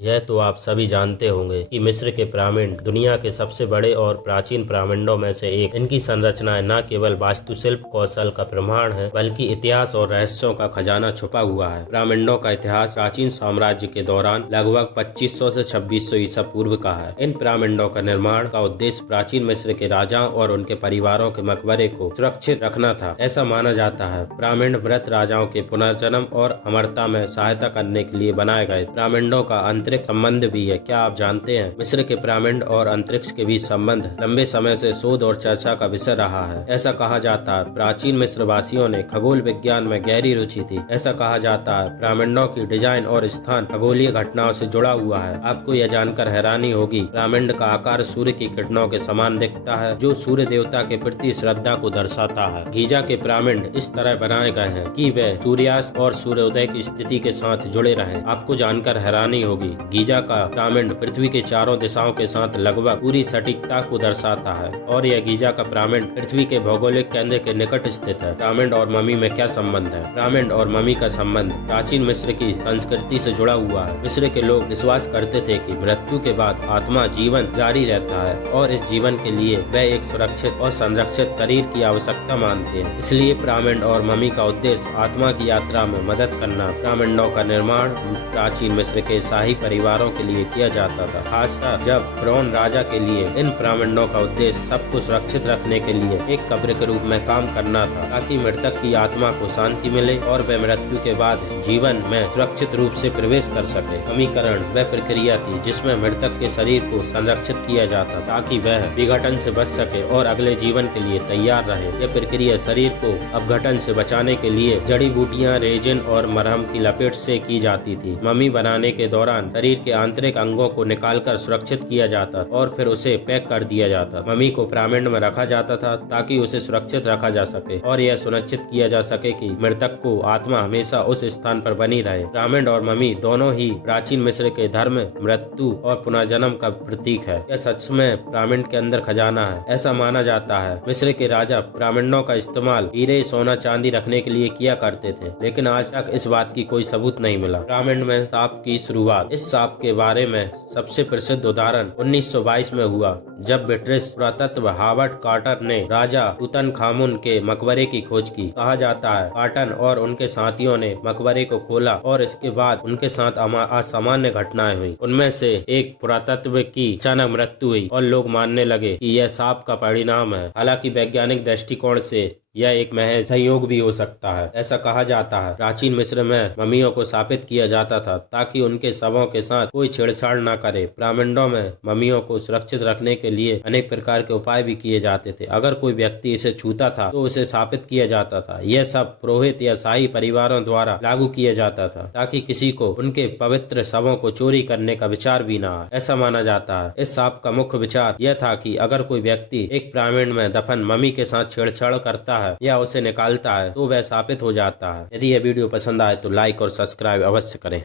यह तो आप सभी जानते होंगे कि मिस्र के पिरामिड दुनिया के सबसे बड़े और प्राचीन पिरामिडों में से एक। इनकी संरचनाएं न केवल वास्तुशिल्प कौशल का प्रमाण है, बल्कि इतिहास और रहस्यों का खजाना छुपा हुआ है। पिरामिडों का इतिहास प्राचीन साम्राज्य के दौरान लगभग 2500 से 2600 ईसा पूर्व का है। इन पिरामिडों का निर्माण का उद्देश्य प्राचीन मिस्र के राजाओं और उनके परिवारों के मकबरे को सुरक्षित रखना था। ऐसा माना जाता है पिरामिड मृत राजाओं के पुनर्जन्म और अमरता में सहायता करने के लिए बनाए गए। पिरामिडों का अंतरिक्ष संबंध भी है। क्या आप जानते हैं मिस्र के पिरामिड और अंतरिक्ष के बीच संबंध लंबे समय से शोध और चर्चा का विषय रहा है। ऐसा कहा जाता है प्राचीन मिस्र वासियों ने खगोल विज्ञान में गहरी रुचि थी। ऐसा कहा जाता है पिरामिडों की डिजाइन और स्थान खगोलीय घटनाओं से जुड़ा हुआ है। आपको यह जानकर हैरानी होगी पिरामिड का आकार सूर्य की किरणों के समान दिखता है, जो सूर्य देवता के प्रति श्रद्धा को दर्शाता है। गीजा के पिरामिड इस तरह बनाए गए हैं कि वे सूर्यास्त और सूर्योदय की स्थिति के साथ जुड़े रहें। आपको जानकर हैरानी होगी गीजा का पिरामिड पृथ्वी के चारों दिशाओं के साथ लगभग पूरी सटीकता को दर्शाता है और यह गीजा का पिरामिड पृथ्वी के भौगोलिक केंद्र के निकट स्थित है। पिरामिड और मम्मी में क्या संबंध है? पिरामिड और मम्मी का संबंध प्राचीन मिस्र की संस्कृति से जुड़ा हुआ है। मिस्र के लोग विश्वास करते थे कि मृत्यु के बाद आत्मा जीवन जारी रहता है और इस जीवन के लिए वे एक सुरक्षित और संरक्षित शरीर की आवश्यकता मानते हैं। इसलिए पिरामिड और मम्मी का उद्देश्य आत्मा की यात्रा में मदद करना। पिरामिडों का निर्माण प्राचीन मिस्र के शाही परिवारों के लिए किया जाता था, खासकर जब फिरौन राजा के लिए। इन पिरामिडों का उद्देश्य सबको सुरक्षित रखने के लिए एक कब्र के रूप में काम करना था, ताकि मृतक की आत्मा को शांति मिले और वह मृत्यु के बाद जीवन में सुरक्षित रूप से प्रवेश कर सके। मम्मीकरण वह प्रक्रिया थी जिसमें मृतक के शरीर को संरक्षित किया जाता ताकि वह विघटन से बच सके और अगले जीवन के लिए तैयार रहे। यह प्रक्रिया शरीर को अपघटन से बचाने के लिए जड़ी बूटियां, रेजिन और मरहम की लपेट से की जाती थी। मम्मी बनाने के दौरान शरीर के आंतरिक अंगों को निकालकर सुरक्षित किया जाता और फिर उसे पैक कर दिया जाता। मम्मी को पिरामिड में रखा जाता था ताकि उसे सुरक्षित रखा जा सके और यह सुनिश्चित किया जा सके कि मृतक को आत्मा हमेशा उस स्थान पर बनी रहे। पिरामिड और मम्मी दोनों ही प्राचीन मिस्र के धर्म, मृत्यु और पुनर्जन्म का प्रतीक है। यह सच में पिरामिड के अंदर खजाना है। ऐसा माना जाता है मिस्र के राजा पिरामिडों का इस्तेमाल हीरे, सोना, चांदी रखने के लिए किया करते थे, लेकिन आज तक इस बात की कोई सबूत नहीं मिला। पिरामिड में सांप की शुरुआत। इस सांप के बारे में सबसे प्रसिद्ध उदाहरण 1922 में हुआ, जब ब्रिटिश पुरातत्व हावर्ड कार्टर ने राजा तुतनखामुन के मकबरे की खोज की। कहा जाता है कार्टर और उनके साथियों ने मकबरे को खोला और इसके बाद उनके साथ असामान्य घटनाएं हुई। उनमें से एक पुरातत्व की अचानक मृत्यु हुई और लोग मानने लगे कि यह सांप का परिणाम है। हालांकि वैज्ञानिक दृष्टिकोण से यह एक महज संयोग भी हो सकता है। ऐसा कहा जाता है प्राचीन मिस्र में मम्मियों को स्थापित किया जाता था ताकि उनके शवों के साथ कोई छेड़छाड़ न करे। पिरामिडों में मम्मियों को सुरक्षित रखने के लिए अनेक प्रकार के उपाय भी किए जाते थे। अगर कोई व्यक्ति इसे छूता था तो उसे स्थापित किया जाता था। यह सब पुरोहित या शाही परिवारों द्वारा लागू किया जाता था ताकि किसी को उनके पवित्र शवों को चोरी करने का विचार भी न आए। ऐसा माना जाता है इस सांप का मुख्य विचार यह था कि अगर कोई व्यक्ति एक पिरामिड में दफन मम्मी के साथ छेड़छाड़ करता है या उसे निकालता है तो वह स्थापित हो जाता है। यदि यह वीडियो पसंद आए तो लाइक और सब्सक्राइब अवश्य करें।